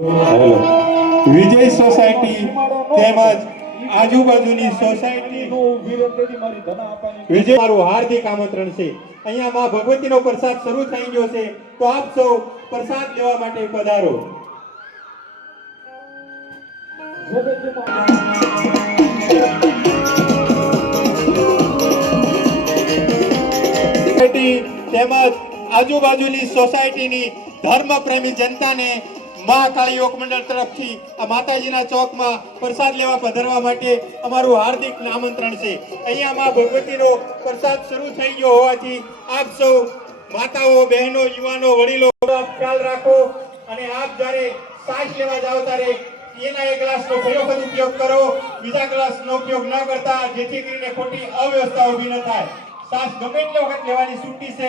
Hello વિજય society તેમજ આજુબાજુની society વિજય મારું હાર્દિક આમંત્રણ છે। અહીંયા માં ભગવતીનો પ્રસાદ શરૂ થઈ ગયો છે, તો આપ સૌ પ્રસાદ લેવા માટે પધારો। તેમજ આજુબાજુની સોસાયટીની ધર્મ પ્રેમી જનતાને મા કાળી યોગ મંડળ તરફથી આ માતાજીના ચોકમાં પ્રસાદ લેવા પધારવા માટે અમારું હાર્દિક આમંત્રણ છે। અહીંયા માં ભગવતીનો પ્રસાદ શરૂ થઈ ગયો હોવાથી આપ સૌ માતાઓ, બહેનો, યુવાનો, વડીલો ખ્યાલ રાખો અને આપ જ્યારે શ્વાસ લેવા જાવ ત્યારે એના એક ગ્લાસનો ફરીવખત ઉપયોગ કરો, બીજા ગ્લાસનો ઉપયોગ ન કરતા, જેથી કરીને ખોટી અવ્યવસ્થા ઊભી ન થાય। શ્વાસ ગમે એટલી વખત લેવાની છૂટી છે।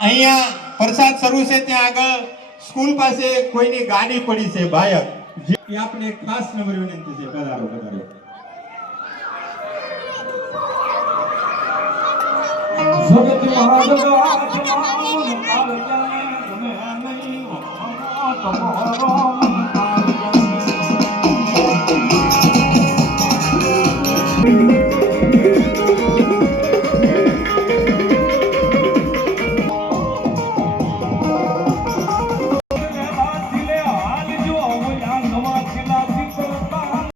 અહીંયા પ્રસાદ શરૂ છે ત્યાં આગળ સ્કૂલ પાસે કોઈની ગાડી પડી છે બાયક, જે આપણે ખાસ નંબર વિનંતી છે, પધારો પધારો। જગત મહાજગત તમારો